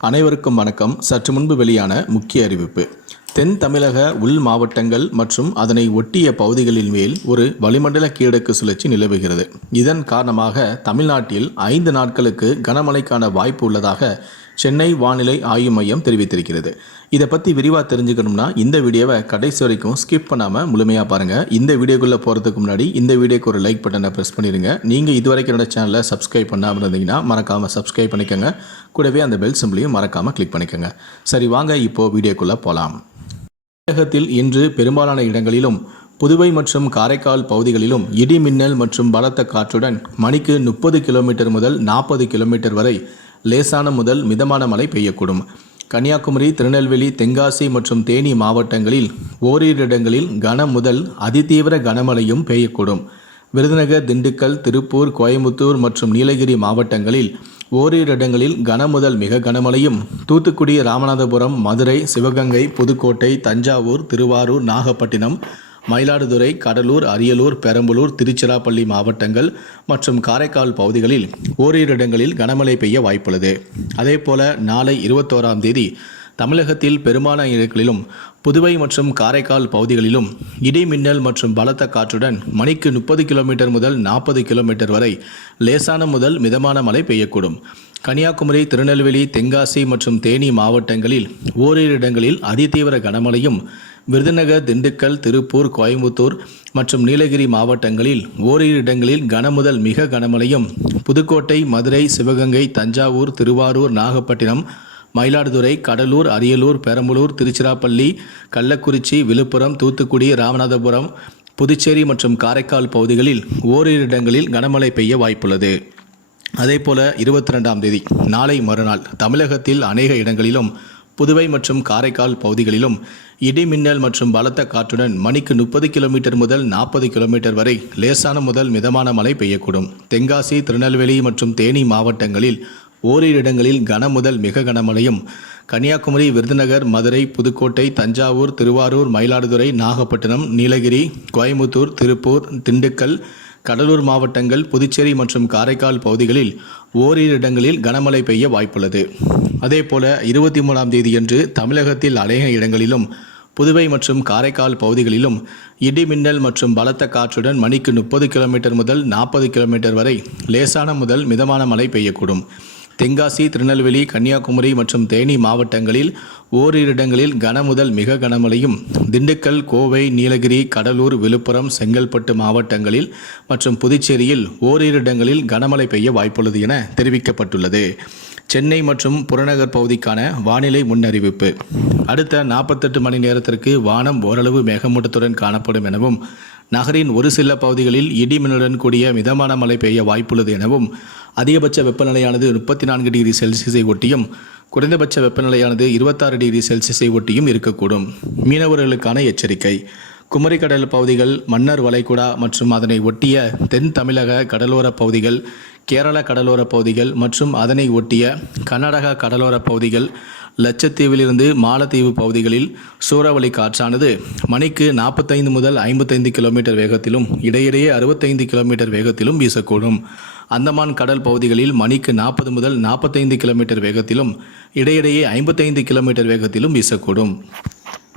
அனைவருக்கும் வணக்கம். சற்று முன்பு வெளியான முக்கிய அறிவிப்பு. தென் தமிழக உள் மாவட்டங்கள் மற்றும் அதனை ஒட்டிய பகுதிகளின் மேல் ஒரு வளிமண்டல கீழடுக்கு சுழற்சி நிலவுகிறது. இதன் காரணமாக தமிழ்நாட்டில் ஐந்து நாட்களுக்கு கனமழைக்கான வாய்ப்பு உள்ளதாக சென்னை வானிலை ஆய்வு மையம் தெரிவித்திருக்கிறது. இதை பற்றி விரிவாக தெரிஞ்சுக்கணும்னா இந்த வீடியோவை கடைசி வரைக்கும் ஸ்கிப் பண்ணாமல் முழுமையாக பாருங்கள் இந்த வீடியோக்குள்ளே போகிறதுக்கு முன்னாடி இந்த வீடியோக்கு ஒரு லைக் பட்டனை ப்ரெஸ் பண்ணிடுங்க நீங்கள் இதுவரைக்கும் என்னோட சேனலை சப்ஸ்கிரைப் பண்ணாமல் இருந்தீங்கன்னா மறக்காமல் சப்ஸ்கிரைப் பண்ணிக்கோங்க. கூடவே அந்த பெல் சிம்பிளையும் மறக்காமல் கிளிக் பண்ணிக்கோங்க. சரி வாங்க இப்போது வீடியோக்குள்ளே போகலாம் தமிழகத்தில் இன்று பெரும்பாலான இடங்களிலும் புதுவை மற்றும் காரைக்கால் பகுதிகளிலும் இடி மின்னல் மற்றும் பலத்த காற்றுடன் மணிக்கு முப்பது கிலோமீட்டர் முதல் நாற்பது கிலோமீட்டர் வரை லேசான முதல் மிதமான மழை பெய்யக்கூடும். கன்னியாகுமரி திருநெல்வேலி தென்காசி மற்றும் தேனி மாவட்டங்களில் ஓரிரு இடங்களில் கன முதல் அதிதீவிர கனமழையும் பெய்யக்கூடும். விருதுநகர் திண்டுக்கல் திருப்பூர் கோயம்புத்தூர் மற்றும் நீலகிரி மாவட்டங்களில் ஓரிரு இடங்களில் கன முதல் மிக கனமழையும். தூத்துக்குடி ராமநாதபுரம் மதுரை சிவகங்கை புதுக்கோட்டை தஞ்சாவூர் திருவாரூர் நாகப்பட்டினம் மயிலாடுதுறை கடலூர் அரியலூர் பெரம்பலூர் திருச்சிராப்பள்ளி மாவட்டங்கள் மற்றும் காரைக்கால் பகுதிகளில் ஓரிரு இடங்களில் கனமழை பெய்ய வாய்ப்புள்ளது. அதேபோல நாளை இருபத்தோராம் தேதி தமிழகத்தில் பெரும்பாலான இடங்களிலும் புதுவை மற்றும் காரைக்கால் பகுதிகளிலும் இடி மின்னல் மற்றும் பலத்த காற்றுடன் மணிக்கு முப்பது கிலோமீட்டர் முதல் நாற்பது கிலோமீட்டர் வரை லேசான முதல் மிதமான மழை பெய்யக்கூடும். கன்னியாகுமரி திருநெல்வேலி தென்காசி மற்றும் தேனி மாவட்டங்களில் ஓரிரு இடங்களில் அதிதீவிர கனமழையும் விருதுநகர் திண்டுக்கல் திருப்பூர் கோயம்புத்தூர் மற்றும் நீலகிரி மாவட்டங்களில் ஓரிரு இடங்களில் கனமுதல் மிக கனமழையும். புதுக்கோட்டை மதுரை சிவகங்கை தஞ்சாவூர் திருவாரூர் நாகப்பட்டினம் மயிலாடுதுறை கடலூர் அரியலூர் பெரம்பலூர் திருச்சிராப்பள்ளி கள்ளக்குறிச்சி விழுப்புரம் தூத்துக்குடி ராமநாதபுரம் புதுச்சேரி மற்றும் காரைக்கால் பகுதிகளில் ஓரிரு இடங்களில் கனமழை பெய்ய வாய்ப்புள்ளது. அதேபோல இருபத்தி ரெண்டாம் தேதி நாளை மறுநாள் தமிழகத்தில் அநேக இடங்களிலும் புதுவை மற்றும் காரைக்கால் பகுதிகளிலும் இடி மின்னல் மற்றும் பலத்த காற்றுடன் மணிக்கு முப்பது கிலோமீட்டர் முதல் நாற்பது கிலோமீட்டர் வரை லேசான முதல் மிதமான மழை பெய்யக்கூடும். தென்காசி திருநெல்வேலி மற்றும் தேனி மாவட்டங்களில் ஓரிரு இடங்களில் கன முதல் மிக கனமழையும் கன்னியாகுமரி விருதுநகர் மதுரை புதுக்கோட்டை தஞ்சாவூர் திருவாரூர் மயிலாடுதுறை நாகப்பட்டினம் நீலகிரி கோயம்புத்தூர் திருப்பூர் திண்டுக்கல் கடலூர் மாவட்டங்கள் புதுச்சேரி மற்றும் காரைக்கால் பகுதிகளில் ஓரிரு இடங்களில் கனமழை பெய்ய வாய்ப்புள்ளது. அதேபோல இருபத்தி மூணாம் தேதியன்று தமிழகத்தில் அநேக இடங்களிலும் புதுவை மற்றும் காரைக்கால் பகுதிகளிலும் இடி மின்னல் மற்றும் பலத்த காற்றுடன் மணிக்கு முப்பது கிலோமீட்டர் முதல் நாற்பது கிலோமீட்டர் வரை லேசான முதல் மிதமான மழை பெய்யக்கூடும். தென்காசி திருநெல்வேலி கன்னியாகுமரி மற்றும் தேனி மாவட்டங்களில் ஓரிரு இடங்களில் கனமுதல் மிக கனமழையும். திண்டுக்கல் கோவை நீலகிரி கடலூர் விழுப்புரம் செங்கல்பட்டு மாவட்டங்களில் மற்றும் புதுச்சேரியில் ஓரிரு இடங்களில் கனமழை பெய்ய வாய்ப்புள்ளது என தெரிவிக்கப்பட்டுள்ளது. சென்னை மற்றும் புறநகர் பகுதிக்கான வானிலை முன்னறிவிப்பு. அடுத்த நாற்பத்தெட்டு மணி நேரத்திற்கு வானம் ஓரளவு மேகமூட்டத்துடன் காணப்படும் எனவும் நகரின் ஒரு சில பகுதிகளில் இடிமின்னுடன் கூடிய மிதமான மழை பெய்ய வாய்ப்புள்ளது எனவும் அதிகபட்ச வெப்பநிலையானது முப்பத்தி நான்கு டிகிரி செல்சியஸை ஒட்டியும் குறைந்தபட்ச வெப்பநிலையானது இருபத்தாறு டிகிரி செல்சியஸை ஒட்டியும் இருக்கக்கூடும். மீனவர்களுக்கான எச்சரிக்கை. குமரிக்கடல் பகுதிகள் மன்னர் வளைகுடா மற்றும் அதனை ஒட்டிய தென் தமிழக கடலோர பகுதிகள் கேரள கடலோர பகுதிகள் மற்றும் அதனை ஒட்டிய கர்நாடக கடலோர பகுதிகள் லட்சத்தீவிலிருந்து மாலத்தீவு பகுதிகளில் சூறாவளி காற்றானது மணிக்கு நாற்பத்தைந்து முதல் ஐம்பத்தைந்து கிலோமீட்டர் வேகத்திலும் இடையிடையே அறுபத்தைந்து கிலோமீட்டர் வேகத்திலும் வீசக்கூடும். அந்தமான் கடல் பகுதிகளில் மணிக்கு நாற்பது முதல் நாற்பத்தைந்து கிலோமீட்டர் வேகத்திலும் இடையிடையே ஐம்பத்தைந்து கிலோமீட்டர் வேகத்திலும் வீசக்கூடும்.